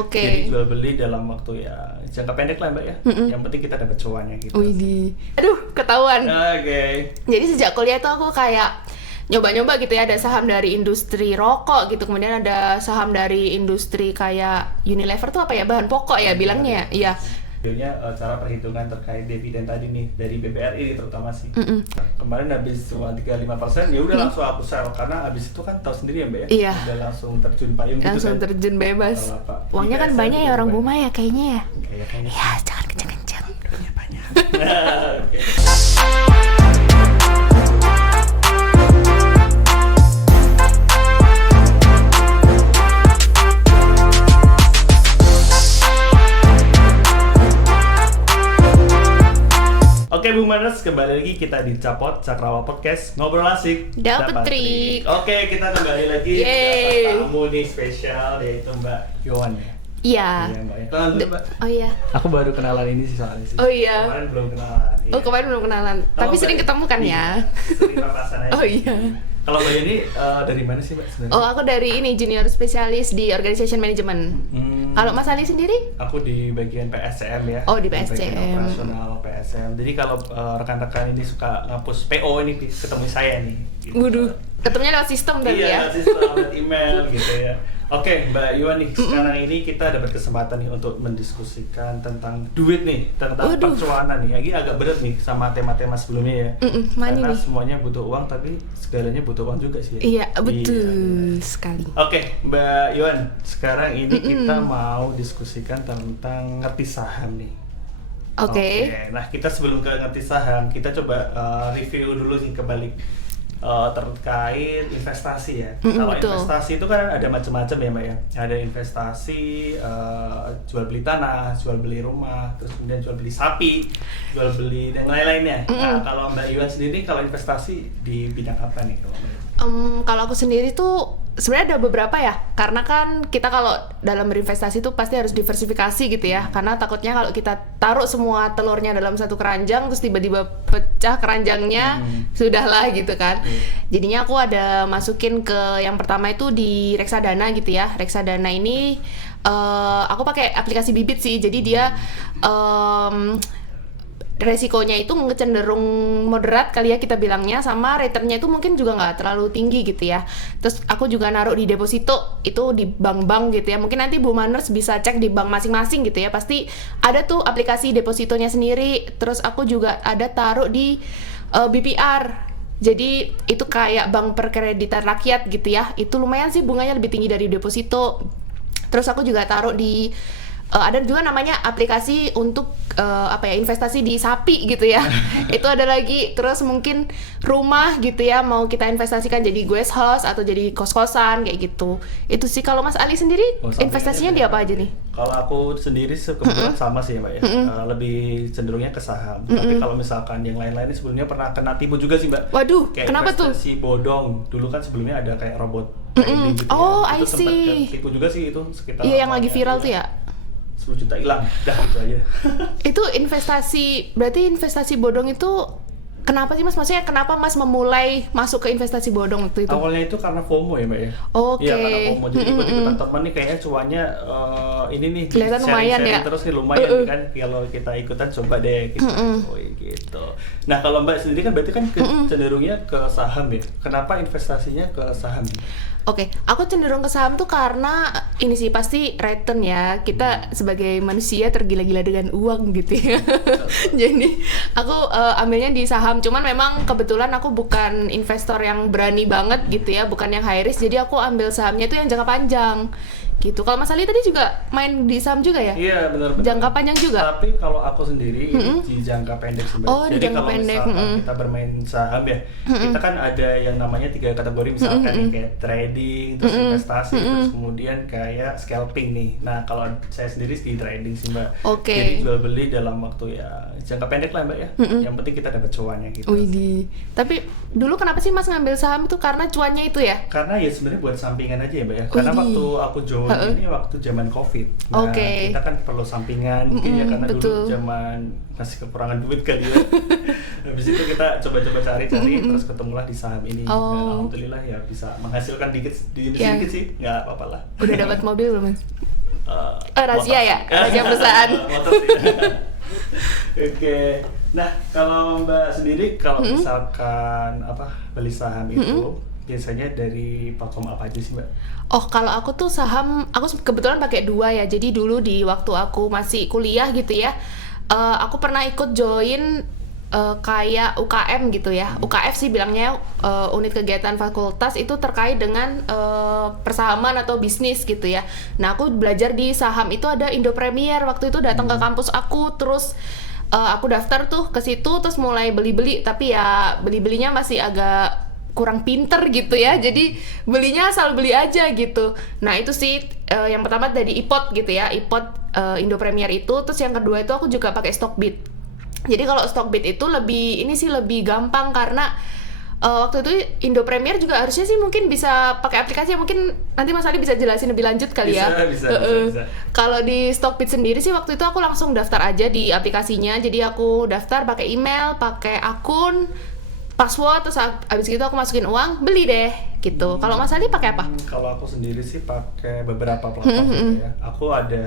Oke. Jadi jual beli dalam waktu ya jangka pendek lah Mbak ya. Yang penting kita dapat cuannya gitu. Widih. Aduh, ketahuan. Oke. Jadi sejak kuliah tuh aku kayak nyoba-nyoba gitu ya, ada saham dari industri rokok gitu, kemudian ada saham dari industri kayak Unilever tuh apa ya, bahan pokok ya bilangnya ya. Iya. Sebenarnya cara perhitungan terkait dividen tadi nih dari BBRI terutama sih. Kemarin habis cuma 35%, ya udah langsung aku sell karena habis itu kan tahu sendiri ya Mbak ya. Iya. Udah langsung terjun payung gitu Langsung kan. terjun bebas. Kalau apa, Uangnya kan IPS banyak ya juga orang banyak. Buma ya kayaknya ya. Kayaknya. Ya, jangan kencang-kencang. Duitnya banyak. Oke. Oke Boomers, kembali lagi kita di Capot Cakrawala Podcast, ngobrol asik Dapet trik. Oke, kita kembali lagi Yeay. dapat tamu nih spesial, yaitu Mbak Yohan ya. Iya. Iya Mbak ya. Kenalan dulu Mbak. Oh iya. Aku baru kenalan ini sih soalnya sih. Oh iya. Kemarin belum kenalan. Iya. Oh kemarin belum kenalan, tapi Mbak- sering ketemu kan iya, ya? Sering papasan aja. Oh iya. Kalau Mbak ini dari mana sih Mbak sebenarnya? Oh aku dari ini junior spesialis di organization management. Kalau Mas Ali sendiri? Aku di bagian PSCM ya. Oh, di bagian PSCM. operasional PSCM. Jadi kalau rekan-rekan ini suka ngapus PO ini ketemu saya nih. Gitu. Waduh, ketemunya lewat sistem tadi ya? Iya, sistem lewat email gitu ya. Oke, Mbak Yuan nih, sekarang ini kita dapat kesempatan nih untuk mendiskusikan tentang duit nih, tentang Waduh. percuanan nih. Lagi agak berat nih sama tema-tema sebelumnya ya. Money Karena nih. semuanya butuh uang, tapi segalanya butuh uang juga sih ya. Iya, betul Iya. sekali. Oke, Mbak Yuan, sekarang ini kita mau diskusikan tentang ngerti saham nih. Oke. Nah kita sebelum ke ngerti saham, kita coba review dulu nih kembali terkait investasi ya. Kalau betul. investasi itu kan ada macam-macam ya Mbak ya. Ada investasi jual beli tanah, jual beli rumah, terus kemudian jual beli sapi, jual beli dan lain-lainnya. Nah kalau Mbak Yuan sendiri kalau investasi di bidang apa nih kalau Mbak? Kalau aku sendiri tuh sebenarnya ada beberapa ya, karena kan kita kalau dalam berinvestasi tuh pasti harus diversifikasi gitu ya, karena takutnya kalau kita taruh semua telurnya dalam satu keranjang terus tiba-tiba pecah keranjangnya, sudahlah gitu kan. Jadinya aku ada masukin ke yang pertama itu di reksadana gitu ya. Reksadana ini aku pakai aplikasi Bibit sih, jadi dia resikonya itu cenderung moderat kali ya kita bilangnya, sama returnnya itu mungkin juga nggak terlalu tinggi gitu ya. Terus aku juga naruh di deposito itu di bank-bank gitu ya, mungkin nanti Bu Manners bisa cek di bank masing-masing gitu ya, pasti ada tuh aplikasi depositonya sendiri. Terus aku juga ada taruh di BPR, jadi itu kayak bank perkreditan rakyat gitu ya, itu lumayan sih bunganya lebih tinggi dari deposito. Terus aku juga taruh di ada juga namanya aplikasi untuk investasi di sapi gitu ya. Itu ada lagi. Terus mungkin rumah gitu ya, mau kita investasikan jadi guest house atau jadi kos-kosan kayak gitu. Itu sih. Kalau Mas Ali sendiri investasinya di apa aja nih? Kalau aku sendiri kebetulan sama sih ya Mbak ya. Lebih cenderungnya ke saham. Tapi kalau misalkan yang lain-lain sebelumnya pernah kena tipu juga sih Mbak. Waduh, Kayak kenapa tuh? investasi bodong. Dulu kan sebelumnya ada kayak robot trading gitu Oh, ya. I Itu sempat see. ketipu juga sih itu sekitar. Iya, yang lagi viral tuh ya. 10 juta hilang. Dah itu aja. Itu investasi, berarti investasi bodong itu kenapa sih Mas? Maksudnya kenapa Mas memulai masuk ke investasi bodong waktu itu? Awalnya itu karena FOMO ya Mbak ya. Oke. Iya karena FOMO. Jadi ikut-ikutan teman nih kayaknya cuannya ini nih Kelihatan lumayan ya. terus nih lumayan kan, kalau kita ikutan coba deh gitu. Oh, gitu. Nah kalau Mbak sendiri kan berarti kan cenderungnya ke saham ya. Kenapa investasinya ke saham? Oke, aku cenderung ke saham tuh karena ini sih pasti return ya. Kita sebagai manusia tergila-gila dengan uang gitu ya. Jadi aku ambilnya di saham. Cuman memang kebetulan aku bukan investor yang berani banget gitu ya, bukan yang high risk. Jadi aku ambil sahamnya itu yang jangka panjang gitu. Kalau Mas Ali tadi juga main di saham juga ya? Iya benar. Jangka panjang juga? Tapi kalau aku sendiri di jangka pendek sebenarnya. Oh, di Jadi jangka kalau pendek. misalkan kita bermain saham ya, kita kan ada yang namanya 3 kategori misalkan nih, kayak trading, terus investasi, terus kemudian kayak scalping nih. Nah kalau saya sendiri di trading sih Mbak. Oke. Jadi jual beli dalam waktu ya jangka pendek lah Mbak ya. Yang penting kita dapat cuannya gitu. Widih. Tapi dulu kenapa sih Mas ngambil saham itu karena cuannya itu ya? Karena ya sebenarnya buat sampingan aja ya Mbak ya. Karena Widih. waktu aku join ini waktu zaman COVID. Nah, Oke. kita kan perlu sampingan mungkin ya karena betul. dulu zaman masih kekurangan duit kali ya. Habis itu kita coba-coba cari-cari terus ketemulah di saham ini. Oh. Dan alhamdulillah ya bisa menghasilkan dikit Ya. sedikit sih. Nggak apa-apa lah. Udah dapat mobil belum Mas? Rahasia ya? Rahasia perusahaan. Motor sih. Oke. Nah, kalau Mbak sendiri kalau misalkan beli saham itu biasanya dari platform apa aja sih, Mbak? Oh, kalau aku tuh saham, aku kebetulan pakai 2 ya. Jadi dulu di waktu aku masih kuliah gitu ya, aku pernah ikut join kayak UKM gitu ya. UKF sih bilangnya, unit kegiatan fakultas itu terkait dengan persahaman atau bisnis gitu ya. Nah, aku belajar di saham itu ada Indo Premier. Waktu itu datang ke kampus aku, terus aku daftar tuh ke situ, terus mulai beli-beli. Tapi ya beli-belinya masih agak kurang pinter gitu ya, jadi belinya asal beli aja gitu. Nah itu sih yang pertama dari iPod gitu ya, iPod Indo Premier itu. Terus yang kedua itu aku juga pakai Stockbit. Jadi kalau Stockbit itu lebih gampang karena waktu itu Indo Premier juga harusnya sih mungkin bisa pakai aplikasi. Mungkin nanti Mas Ali bisa jelasin lebih lanjut kali ya. Bisa. Kalau di Stockbit sendiri sih waktu itu aku langsung daftar aja di aplikasinya. Jadi aku daftar pakai email, pakai akun, password, terus abis itu aku masukin uang, beli deh gitu. Kalau Mas Ali pakai apa? Kalau aku sendiri sih pakai beberapa platform gitu ya. Aku ada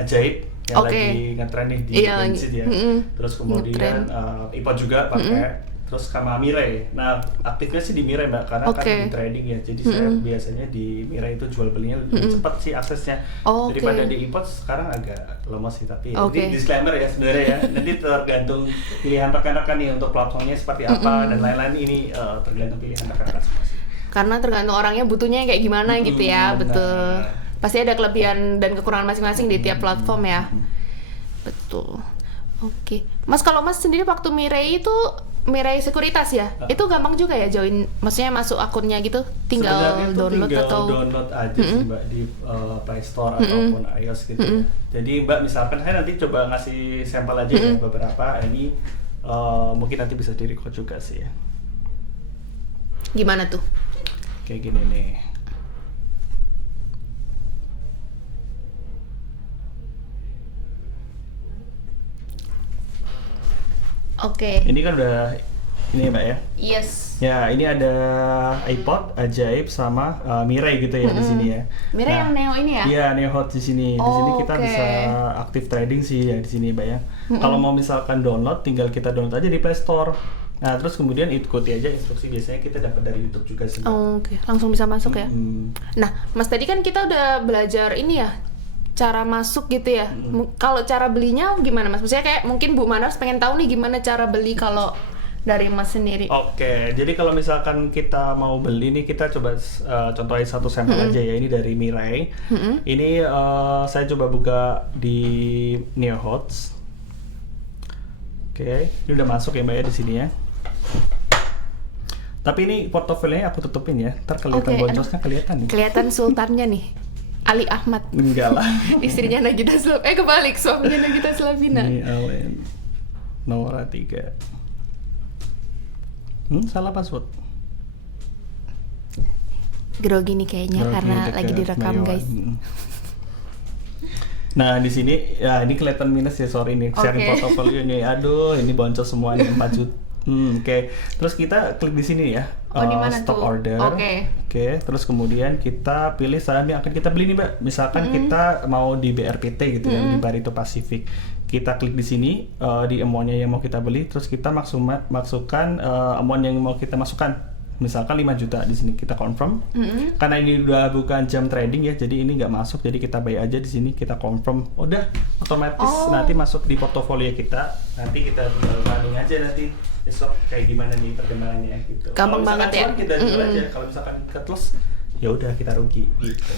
Ajaib yang lagi ngetren nih di Bensin ya. Terus kemudian iPod juga pakai. Terus sama Mirai. Nah, aktifnya sih di Mirai, Mbak, karena kan di trading ya. Jadi saya biasanya di Mirai itu jual belinya lebih cepat sih aksesnya. Daripada di iPod sekarang agak lemot sih, tapi ini disclaimer ya sebenarnya ya. Nanti tergantung pilihan rekan-rekan nih untuk platformnya seperti apa dan lain-lain, ini tergantung pilihan rekan-rekan semua sih. Karena tergantung orangnya butuhnya kayak gimana gitu ya, betul. Pasti ada kelebihan dan kekurangan masing-masing di tiap platform ya. Betul. Oke. Mas, kalau Mas sendiri waktu Mirai itu Mirai Sekuritas ya? Itu gampang juga ya join, maksudnya masuk akunnya gitu, tinggal download atau download aja sih, Mbak, di Play Store ataupun iOS gitu ya. Jadi Mbak misalkan saya nanti coba ngasih sampel aja ya beberapa, ini mungkin nanti bisa di-record juga sih ya. Gimana tuh? Kayak gini nih. Oke. Ini kan udah ini, Mbak ya. Yes. Ya, ini ada iPod, Ajaib sama Mirai gitu ya di sini ya. Mirai yang Neo ini ya? Iya, Neo Hot di sini. Di sini kita bisa aktif trading sih ya di sini, Mbak ya. Kalau mau misalkan download, tinggal kita download aja di Play Store. Nah, terus kemudian ikuti aja instruksi, biasanya kita dapat dari YouTube juga sih. Oke, langsung bisa masuk ya. Nah, Mas, tadi kan kita udah belajar ini ya, cara masuk gitu ya. Kalau cara belinya gimana, Mas? Maksudnya kayak mungkin Bu Manas pengen tahu nih gimana cara beli kalau dari Mas sendiri. Oke, jadi kalau misalkan kita mau beli nih, kita coba contohin satu sampel aja ya. Ini dari Mirai. Ini saya coba buka di Neo Hots. Oke, ini udah masuk ya, Mbak ya di sini ya. Tapi ini portofolionya aku tutupin ya. Ntar kelihatan boncosnya, kelihatan nih. Kelihatan sultannya nih. Ali Ahmad. Enggak lah. Istrinya Nagita Slavina. Kebalik, suaminya Nagita Slavina. Ini Alen Nora 3. Salah password. Grogi nih kayaknya karena lagi direkam, guys. Nah, di sini ya ini kelihatan minus ya, sorry nih. Sharing portofolio nih. Aduh, ini boncos semua nih 4 juta. Oke. Terus kita klik di sini ya. Stop order. Oke. Terus kemudian kita pilih saham yang akan kita beli nih, Mbak. Misalkan kita mau di BRPT gitu ya, di Barito Pacific. Kita klik di sini di amount-nya yang mau kita beli, terus kita masukkan amount yang mau kita masukkan. Misalkan 5 juta di sini kita confirm. Karena ini udah bukan jam trading ya, jadi ini nggak masuk, jadi kita buy aja di sini, kita confirm. Udah otomatis nanti masuk di portofolio kita. Nanti kita tinggal running aja nanti besok kayak gimana nih perkembangannya gitu. Gampang banget ya. Kita jual aja. Kalau misalkan cut loss, ya udah kita rugi gitu.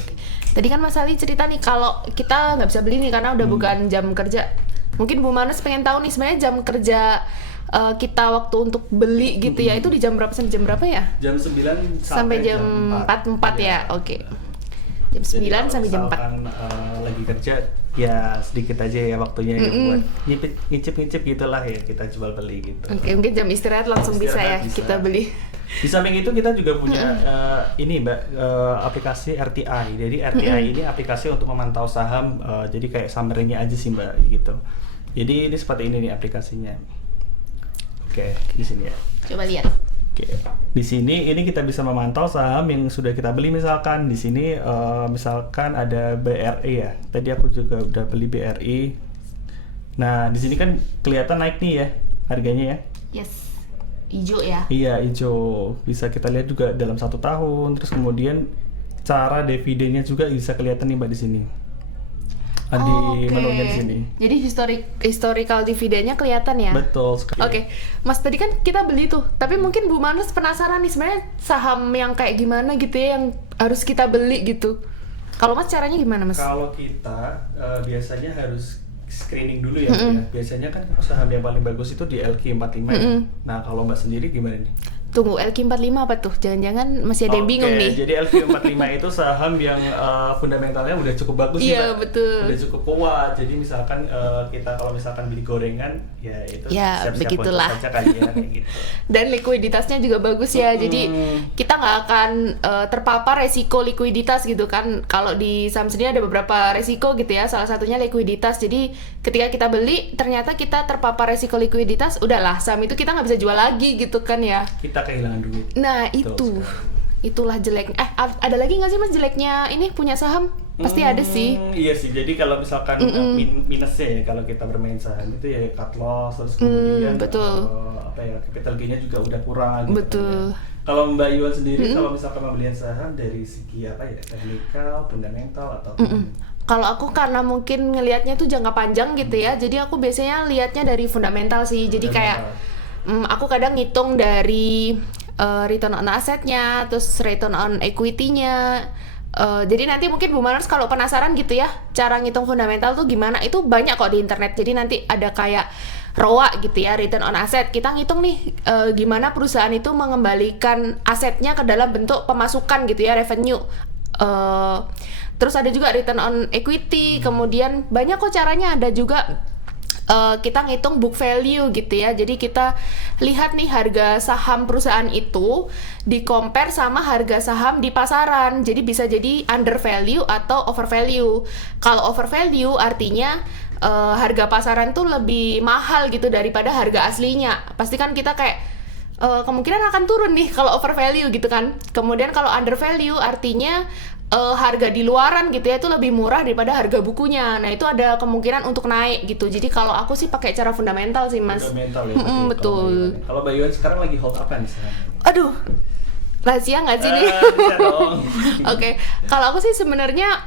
Tadi kan Mas Ali cerita nih kalau kita nggak bisa beli nih karena udah bukan jam kerja. Mungkin Bu Manas pengen tahu nih sebenarnya jam kerja kita waktu untuk beli gitu ya, itu di jam berapa sampai jam berapa ya? Jam 9 sampai jam 4 ya. Oke. Jam 9 sampai jam 4. Lagi kerja ya sedikit aja ya waktunya ya buat ngicip-ngicip gitulah ya, kita jual beli gitu. Oke, mungkin jam istirahat langsung bisa kita beli. Di samping itu kita juga punya ini, Mbak, aplikasi RTI. Jadi RTI ini aplikasi untuk memantau saham, jadi kayak summary-nya aja sih, Mbak, gitu. Jadi ini seperti ini nih aplikasinya. Oke, di sini ya. Coba lihat. Oke. Di sini ini kita bisa memantau saham yang sudah kita beli, misalkan di sini misalkan ada BRI ya. Tadi aku juga udah beli BRI. Nah, di sini kan kelihatan naik nih ya harganya ya. Yes. Hijau ya. Iya, hijau. Bisa kita lihat juga dalam 1 tahun. Terus kemudian cara dividennya juga bisa kelihatan nih Mbak di sini. Di menunya di sini. Jadi historical dividennya kelihatan ya. Betul sekali. Oke, Mas tadi kan kita beli tuh, tapi mungkin Bu Manes penasaran nih sebenarnya saham yang kayak gimana gitu ya yang harus kita beli gitu. Kalau Mas caranya gimana Mas? Kalau kita biasanya harus screening dulu ya, Mbak ya. Biasanya kan saham yang paling bagus itu di LQ45 ya. Nah, kalau Mbak sendiri gimana nih? Tunggu, LQ45 apa tuh? Jangan-jangan masih ada yang bingung nih. Jadi LQ45 itu saham yang fundamentalnya udah cukup bagus nih, Iya, Mbak. betul. Udah cukup kuat. Jadi misalkan kita kalau misalkan beli gorengan, ya itu Ya, siap-siap begitulah. bocor saja kan ya, kayak gitu. Dan likuiditasnya juga bagus ya. Jadi kita nggak akan terpapar resiko likuiditas gitu kan. Kalau di saham sendiri ada beberapa resiko gitu ya. Salah satunya likuiditas. Jadi ketika kita beli ternyata kita terpapar resiko likuiditas, udahlah saham itu kita nggak bisa jual lagi gitu kan ya. Kita kehilangan duit. Nah itu, itulah jeleknya. Ada lagi nggak sih Mas jeleknya ini punya saham? Pasti ada sih. Iya sih. Jadi kalau misalkan minusnya ya kalau kita bermain saham itu ya cut loss, terus kemudian betul. Capital gain-nya juga udah kurang gitu. Betul. Kan, ya. Kalau Mbak Yuan sendiri kalau misalkan pembelian saham dari segi teknikal, fundamental atau Kalau aku karena mungkin ngelihatnya tuh jangka panjang gitu ya, jadi aku biasanya lihatnya dari fundamental sih. Jadi kayak aku kadang ngitung dari return on assetnya, terus return on equity-nya. Jadi nanti mungkin Bu Manas kalau penasaran gitu ya, cara ngitung fundamental tuh gimana, itu banyak kok di internet. Jadi nanti ada kayak ROA gitu ya, return on asset. Kita ngitung nih gimana perusahaan itu mengembalikan asetnya ke dalam bentuk pemasukan gitu ya, revenue. Terus ada juga return on equity, kemudian banyak kok caranya. Ada juga kita ngitung book value gitu ya. Jadi kita lihat nih harga saham perusahaan itu di compare sama harga saham di pasaran. Jadi bisa jadi under value atau over value. Kalau over value artinya harga pasaran tuh lebih mahal gitu daripada harga aslinya. Pasti kan kita kayak kemungkinan akan turun nih kalau over value gitu kan. Kemudian kalau under value artinya harga di luaran gitu ya itu lebih murah daripada harga bukunya. Nah itu ada kemungkinan untuk naik gitu. Jadi kalau aku sih pakai cara fundamental sih Mas. Fundamental ya. Betul. Kalau Mbak Yuan sekarang lagi hold apa nih sekarang? Aduh, rahasia nggak sih nih? Bisa dong. Oke, kalau aku sih sebenarnya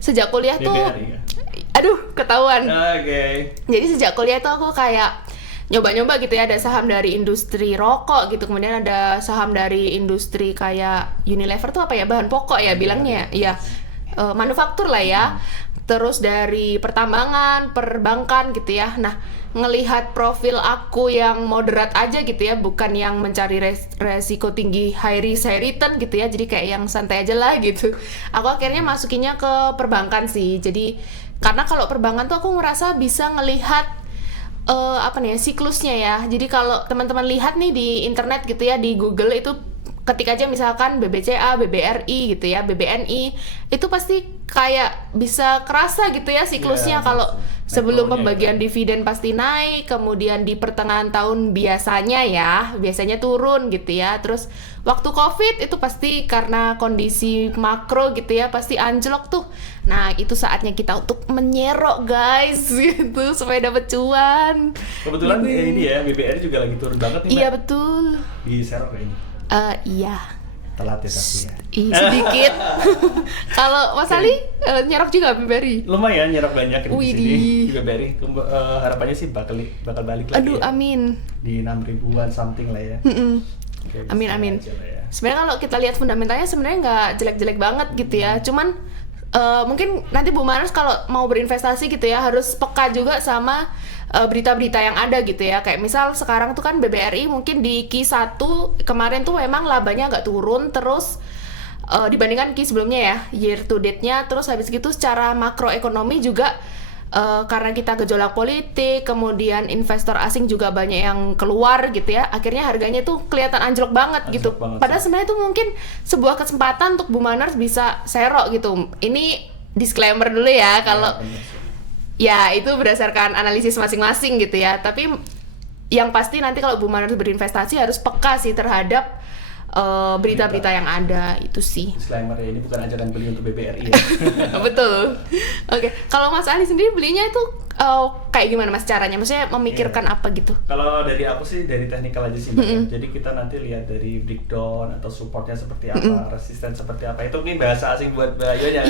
sejak kuliah tuh, BBRI ya? aduh ketahuan. Oke. Jadi sejak kuliah tuh aku kayak nyoba-nyoba gitu ya, ada saham dari industri rokok gitu, kemudian ada saham dari industri kayak Unilever tuh apa ya, bahan pokok ya bilangnya ya, manufaktur lah ya, terus dari pertambangan, perbankan gitu ya. Nah ngelihat profil aku yang moderat aja gitu ya, bukan yang mencari resiko tinggi, high risk high return gitu ya, jadi kayak yang santai aja lah gitu. Aku akhirnya masukinnya ke perbankan sih. Jadi karena kalau perbankan tuh aku ngerasa bisa ngelihat siklusnya ya. Jadi kalau teman-teman lihat nih di internet gitu ya, di Google itu ketik aja misalkan BBCA, BBRI gitu ya, BBNI, itu pasti kayak bisa kerasa gitu ya siklusnya. Kalau sebelum pembagian dividen pasti naik, kemudian di pertengahan tahun biasanya turun gitu ya. Terus waktu Covid itu pasti karena kondisi makro gitu ya, pasti anjlok tuh. Nah itu saatnya kita untuk menyerok guys gitu supaya dapat cuan. Kebetulan ini ya BBRI juga lagi turun banget nih. Iya betul. Di serok kayaknya. Iya. Telat ya tapi ya. Sedikit. Kalau Mas Ali nyerok juga BBRI? Lumayan nyerok banyak di Widih. sini juga BBRI. Harapannya sih bakal balik lagi. Aduh, ya. amin. Di 6.000-an something lah ya. Oke, Amin. aja lah ya. Sebenarnya kalau kita lihat fundamentalnya sebenarnya nggak jelek-jelek banget gitu ya. Cuman mungkin nanti Bu Manas kalau mau berinvestasi gitu ya harus peka juga sama berita-berita yang ada gitu ya. Kayak misal sekarang tuh kan BBRI mungkin di Q1 kemarin tuh memang labanya agak turun terus dibandingkan Q sebelumnya ya, year to date-nya. Terus habis gitu secara makroekonomi juga karena kita gejolak politik, kemudian investor asing juga banyak yang keluar gitu ya, akhirnya harganya tuh kelihatan anjlok banget gitu. Padahal sebenarnya itu mungkin sebuah kesempatan untuk Bu Manas bisa serok gitu. Ini disclaimer dulu ya, kalau ya itu berdasarkan analisis masing-masing gitu ya. Tapi yang pasti nanti kalau Bu Manners berinvestasi harus peka sih terhadap berita-berita yang ada itu sih. Disclaimer ya, ini bukan ajakan beli untuk BBRI ya. Betul. Oke, kalau Mas Ali sendiri belinya itu kayak gimana Mas caranya? Maksudnya memikirkan apa gitu? Kalau dari aku sih dari teknikal aja sih, Mbak. Jadi kita nanti lihat dari breakdown atau supportnya seperti apa, resisten seperti apa. Itu mungkin bahasa asing buat Mbak Ayu yang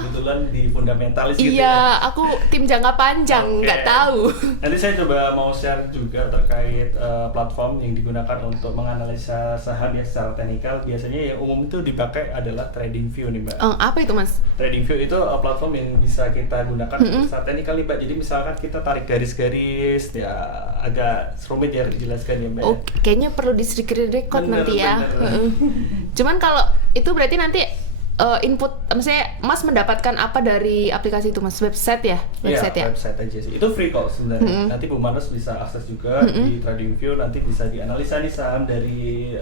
kebetulan di fundamentalis gitu ya. Iya, aku tim jangka panjang, nggak tahu. Nanti saya coba mau share juga terkait platform yang digunakan untuk menganalisa saham ya secara teknikal. Biasanya yang umum itu dipakai adalah TradingView nih, Mbak. Apa itu Mas? TradingView itu platform yang bisa kita gunakan untuk secara teknikal nih, Mbak. Jadi misalkan kita tarik garis-garis ya agak rumit ya dijelaskan ya, Mbak. Oh, kayaknya perlu di screen record nanti ya. Cuman kalau itu berarti nanti input, maksudnya Mas mendapatkan apa dari aplikasi itu Mas? Website ya? Website ya? Website aja sih. Itu free kok sebenarnya. Nanti Bu Manners bisa akses juga di TradingView, nanti bisa dianalisa nih saham dari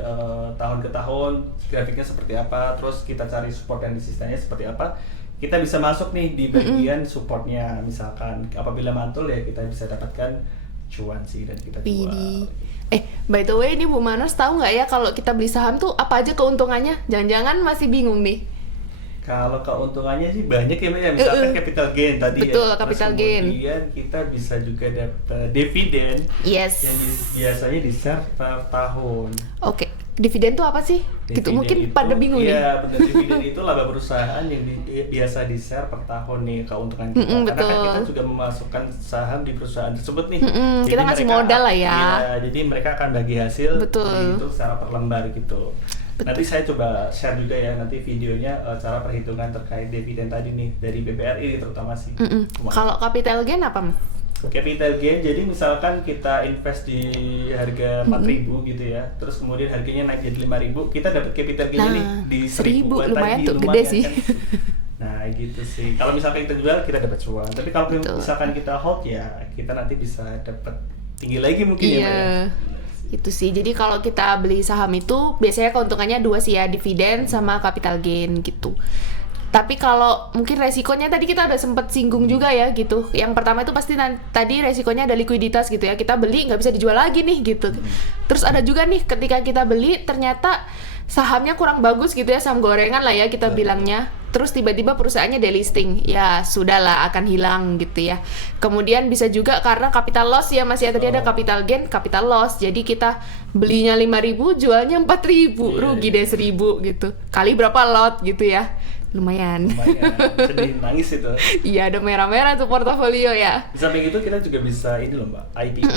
tahun ke tahun, grafiknya seperti apa, terus kita cari support dan resistannya seperti apa. Kita bisa masuk nih di bagian supportnya, misalkan apabila mantul ya kita bisa dapatkan cuan sih dan kita jual. By the way, ini Bu Manners tahu nggak ya kalau kita beli saham tuh apa aja keuntungannya? Jangan-jangan masih bingung nih. Kalau keuntungannya sih banyak ya, Mbak ya. Misalkan capital gain tadi. Betul, ya. capital gain. Kemudian kita bisa juga dapat dividen. Yes. Yang biasanya di-share per tahun. Oke. Dividen tuh apa sih? Gitu mungkin pada bingung nih. Iya, benar. Dividen itu laba perusahaan yang biasa di-share per tahun nih keuntungan kita. Karena betul. kan kita juga memasukkan saham di perusahaan tersebut nih. Kita ngasih modal lah ya. Iya, jadi mereka akan bagi hasil Betul. itu secara per lembar gitu. Nanti saya coba share juga ya nanti videonya cara perhitungan terkait dividen tadi nih dari BBRI terutama sih. Kalau capital gain apa Mas? Capital gain, jadi misalkan kita invest di harga 4.000 gitu ya, terus kemudian harganya naik jadi 5.000, kita dapat capital gain nih di 1.000 lumayan tadi, tuh, gede sih. Kan? Nah gitu sih, kalau misalkan kita jual kita dapat cuan, tapi kalau misalkan kita hold ya kita nanti bisa dapat tinggi lagi mungkin ya, Mbak ya. Itu sih, jadi kalau kita beli saham itu biasanya keuntungannya dua sih ya, dividen sama capital gain gitu. Tapi kalau mungkin resikonya tadi kita udah sempet singgung juga ya gitu. Yang pertama itu pasti tadi resikonya ada likuiditas gitu ya. Kita beli nggak bisa dijual lagi nih gitu. Terus ada juga nih ketika kita beli ternyata sahamnya kurang bagus gitu ya, saham gorengan lah ya kita bilangnya. Terus tiba-tiba perusahaannya delisting, ya sudahlah akan hilang gitu ya. Kemudian bisa juga karena capital loss ya Mas ya, tadi ada capital gain, capital loss. Jadi kita belinya 5.000, jualnya 4.000, rugi deh 1.000 gitu. Kali berapa lot gitu ya. Lumayan, sedih nangis itu. Iya, ada merah-merah tuh portofolio ya. Di samping itu kita juga bisa ini loh Mbak, IPO.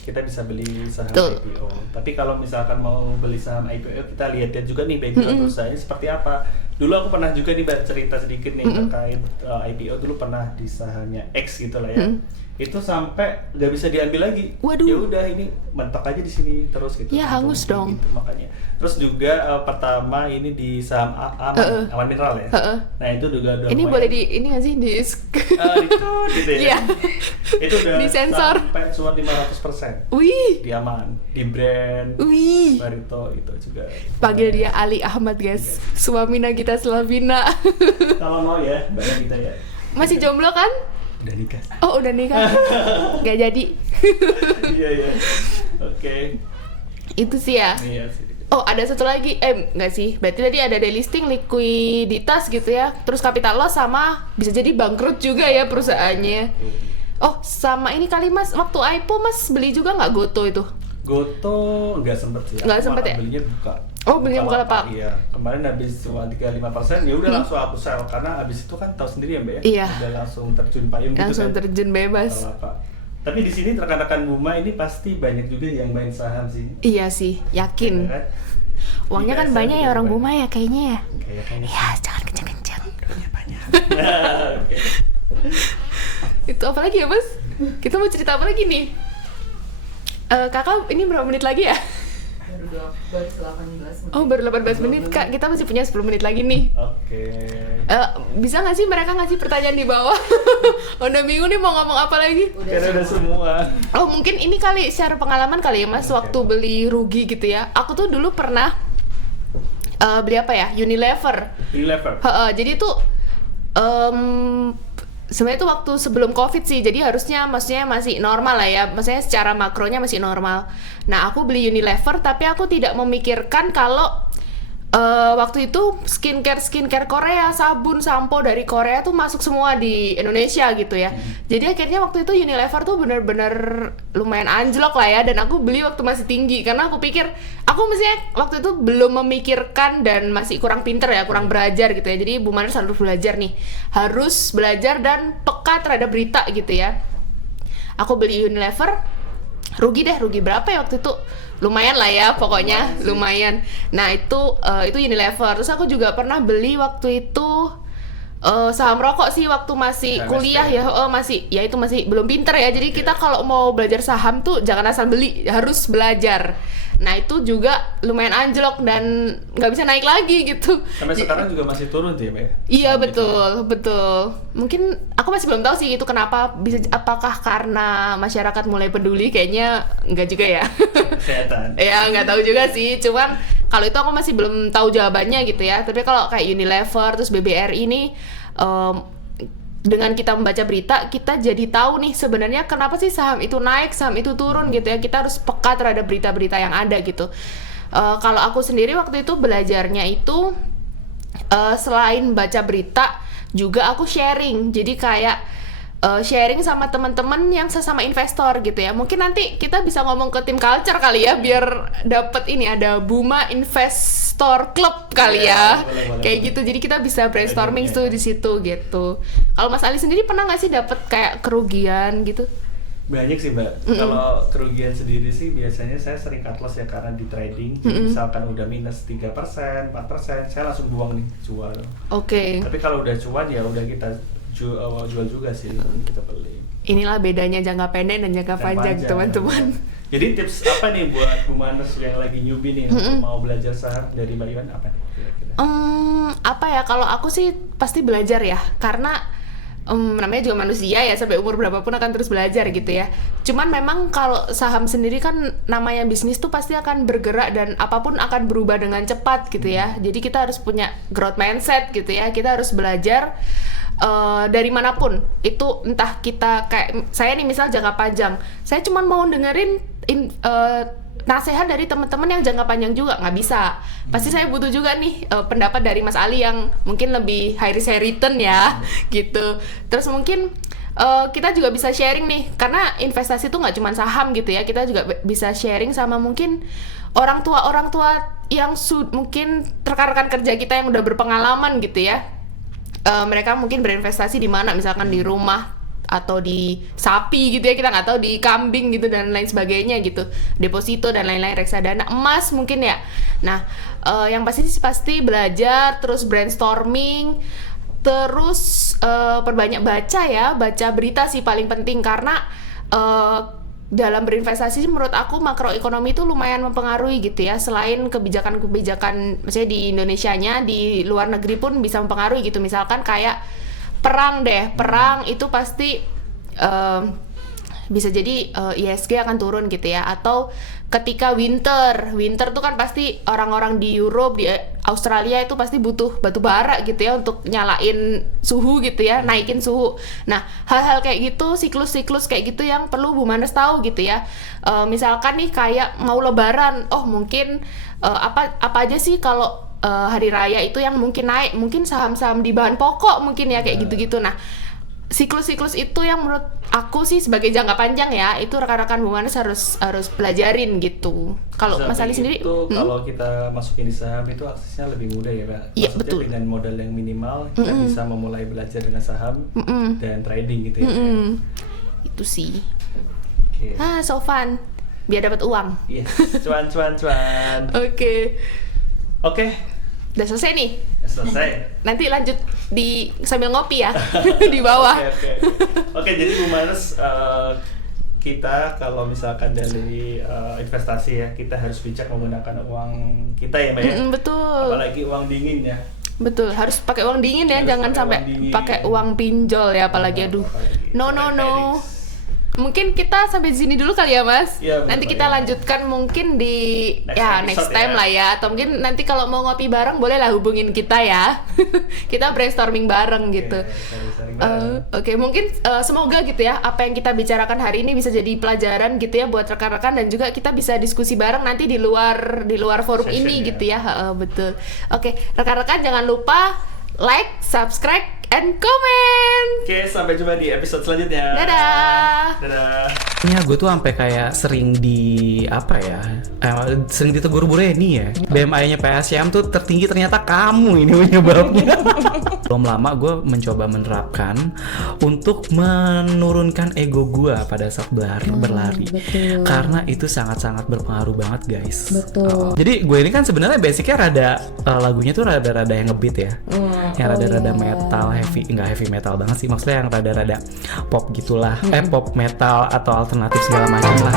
Kita bisa beli saham IPO. Tapi kalau misalkan mau beli saham IPO, kita lihat juga nih background perusahaannya seperti apa. Dulu aku pernah juga nih Mbak cerita sedikit nih terkait IPO. Dulu pernah di sahamnya X gitu lah ya. Itu sampai nggak bisa diambil lagi. Waduh. Ya udah ini mentok aja di sini terus gitu. Ya hangus dong. Gitu, makanya. Terus juga pertama ini di saham Aman Mineral ya. Nah itu juga udah. Ini boleh di ini nggak sih di gitu ya. Iya. Itu udah disensor. Sampai cuan 500%. Wih. Di Aman, di Brand, Wih. Barito itu juga. Panggil dia Ali Ahmad guys. Suami Nagita Slavina. Kalau mau ya, banyak kita ya. Masih jomblo kan? Udah nikah. Oh udah nikah. Gak jadi. Iya. Oke. Itu sih ya. Iya sih. Oh ada satu lagi, nggak sih, berarti tadi ada delisting, likuiditas gitu ya, terus capital loss sama bisa jadi bangkrut juga ya perusahaannya. Oh sama ini kali Mas, waktu IPO Mas beli juga nggak Goto itu? Goto nggak sempet sih. Nggak sempet ya? Belinya buka. Oh belinya buka lapak. Iya, kemarin habis cuma 35%, ya udah langsung aku sell karena habis itu kan tahu sendiri ya Mbak ya. Iya. Udah langsung terjun payung gitu Langsung kan. terjun bebas. Tapi di sini rekan-rekan Buma ini pasti banyak juga yang main saham sih. Iya sih, yakin. Ya, kan? Uangnya kan banyak ya orang Buma ya kayaknya ya. Kayaknya. Ya jangan kencang-kencang. Banyak. Oke. Itu apa lagi ya Mas? Kita mau cerita apa lagi nih? Kakak ini berapa menit lagi ya? Baru 18 menit. Oh baru 18 menit Kak, kita masih punya 10 menit lagi nih. Oke. Bisa nggak sih mereka ngasih pertanyaan di bawah? Udah bingung nih mau ngomong apa lagi? Karena udah semua. Oh mungkin ini kali share pengalaman kali ya Mas, waktu beli rugi gitu ya. Aku tuh dulu pernah beli apa ya? Unilever. Unilever. Jadi tuh sebenarnya itu waktu sebelum COVID sih, jadi harusnya maksudnya masih normal lah ya, maksudnya secara makronya masih normal. Nah aku beli Unilever tapi aku tidak memikirkan kalau waktu itu skincare Korea, sabun, sampo dari Korea tuh masuk semua di Indonesia gitu ya. Jadi akhirnya waktu itu Unilever tuh bener-bener lumayan anjlok lah ya, dan aku beli waktu masih tinggi karena aku pikir aku mestinya waktu itu belum memikirkan dan masih kurang pinter ya, kurang belajar gitu ya. Jadi Bu Manes harus belajar nih, harus belajar dan peka terhadap berita gitu ya. Aku beli Unilever, rugi berapa ya waktu itu? Lumayan lah ya pokoknya, lumayan. Nah itu Unilever. Terus aku juga pernah beli waktu itu saham rokok sih waktu masih kuliah ya. Masih ya itu masih belum pinter ya. Jadi kita kalau mau belajar saham tuh jangan asal beli, harus belajar. Nah itu juga lumayan anjlok dan nggak bisa naik lagi gitu. Sampai sekarang juga masih turun tuh ya Mbak ya? Iya betul. Mungkin aku masih belum tahu sih itu kenapa, bisa apakah karena masyarakat mulai peduli, kayaknya enggak juga ya. Kesehatan. Ya nggak tahu juga sih, cuman kalau itu aku masih belum tahu jawabannya gitu ya. Tapi kalau kayak Unilever terus BBRI ini dengan kita membaca berita, kita jadi tahu nih sebenarnya kenapa sih saham itu naik, saham itu turun gitu ya. Kita harus peka terhadap berita-berita yang ada gitu. Kalau aku sendiri waktu itu belajarnya itu selain baca berita, juga aku sharing. Jadi kayak sharing sama teman-teman yang sesama investor gitu ya. Mungkin nanti kita bisa ngomong ke tim culture kali ya, biar dapet ini, ada Buma Investor Club kali ya. Boleh. Kayak gitu. Jadi kita bisa brainstorming tuh di situ gitu. Kalau Mas Ali sendiri pernah nggak sih dapet kayak kerugian gitu? Banyak sih Mbak. Kalau kerugian sendiri sih biasanya saya sering cut loss ya karena di trading. Jadi misalkan udah minus 3%, 4%, saya langsung buang nih, jual. Oke. Tapi kalau udah cuan ya udah kita jual juga sih, kita beli. Inilah bedanya jangka pendek dan jangka panjang teman-teman. Jadi tips apa nih buat Bu Manes yang lagi newbie nih untuk mau belajar saham dari Mbak Iwan apa nih kira-kira? Apa ya, kalau aku sih pasti belajar ya, karena namanya juga manusia ya, sampai umur berapapun akan terus belajar gitu ya. Cuman memang kalau saham sendiri kan namanya bisnis tuh pasti akan bergerak dan apapun akan berubah dengan cepat gitu ya. Jadi kita harus punya growth mindset gitu ya. Kita harus belajar dari manapun itu, entah kita kayak saya nih misal jangka panjang, saya cuma mau dengerin nasihat dari teman-teman yang jangka panjang juga nggak bisa. Pasti saya butuh juga nih pendapat dari Mas Ali yang mungkin lebih high risk high return ya gitu. Terus mungkin kita juga bisa sharing nih, karena investasi itu nggak cuma saham gitu ya. Kita juga bisa sharing sama mungkin orang tua yang mungkin rekan-rekan kerja kita yang udah berpengalaman gitu ya. Mereka mungkin berinvestasi di mana, misalkan di rumah atau di sapi gitu ya, kita nggak tahu, di kambing gitu dan lain sebagainya gitu, deposito dan lain-lain, reksadana, emas mungkin ya. Nah yang pasti belajar, terus brainstorming, terus perbanyak baca berita sih paling penting, karena dalam berinvestasi menurut aku makroekonomi itu lumayan mempengaruhi gitu ya. Selain kebijakan misalnya di Indonesianya, di luar negeri pun bisa mempengaruhi gitu. Misalkan kayak perang itu pasti bisa jadi ISG akan turun gitu ya. Atau ketika winter tuh kan pasti orang-orang di Europe, di Australia itu pasti butuh batu bara gitu ya untuk nyalain suhu gitu ya, naikin suhu. Nah hal-hal kayak gitu, siklus kayak gitu yang perlu Bu Manes tahu gitu ya. Misalkan nih kayak mau lebaran, mungkin apa aja sih kalau hari raya itu yang mungkin naik, mungkin saham-saham di bahan pokok mungkin ya, kayak gitu-gitu. Nah siklus itu yang menurut aku sih sebagai jangka panjang ya, itu rekan-rekan Bu Manes harus pelajarin gitu. Kalau Mas Ali sendiri itu kalau kita masukin di saham itu aksesnya lebih mudah ya Pak. Iya betul. Dengan modal yang minimal kita bisa memulai belajar dengan saham dan trading gitu ya. Itu sih. Okay. So fun, biar dapat uang. Yes, cuan. Oke. Udah selesai nih. Selesai. Nanti lanjut sambil ngopi ya di bawah. Oke, jadi Bu Manes, kita kalau misalkan dari investasi ya, kita harus bijak menggunakan uang kita ya Mbak ya. Betul. Apalagi uang dingin ya. Betul, harus pakai uang dingin ya, jangan sampai pakai uang pinjol ya, apalagi aduh. No. Mungkin kita sampai di sini dulu kali ya Mas. Ya, nanti kita lanjutkan mungkin di next time lah ya. Atau mungkin nanti kalau mau ngopi bareng boleh lah hubungin kita ya. Kita brainstorming bareng gitu. Sorry. Oke, mungkin semoga gitu ya apa yang kita bicarakan hari ini bisa jadi pelajaran gitu ya buat rekan-rekan, dan juga kita bisa diskusi bareng nanti di luar forum Session ini ya. gitu ya. Betul. Oke, rekan-rekan jangan lupa like, subscribe, and comment. Oke, sampai jumpa di episode selanjutnya. Dadah. Dadah. Ya gue tuh sampai kayak sering sering ditegur Bu Reni ya. BMI-nya PSYM tuh tertinggi, ternyata kamu ini penyebabnya. Belum lama gue mencoba menerapkan untuk menurunkan ego gue pada saat berlari. Betul. Karena itu sangat-sangat berpengaruh banget guys. Betul. Jadi gue ini kan sebenarnya basicnya rada lagunya tuh rada-rada yang ngebeat ya. Yang rada-rada metal, nggak heavy metal banget sih, maksudnya yang rada-rada pop gitulah. Pop metal atau alternatif segala macam lah.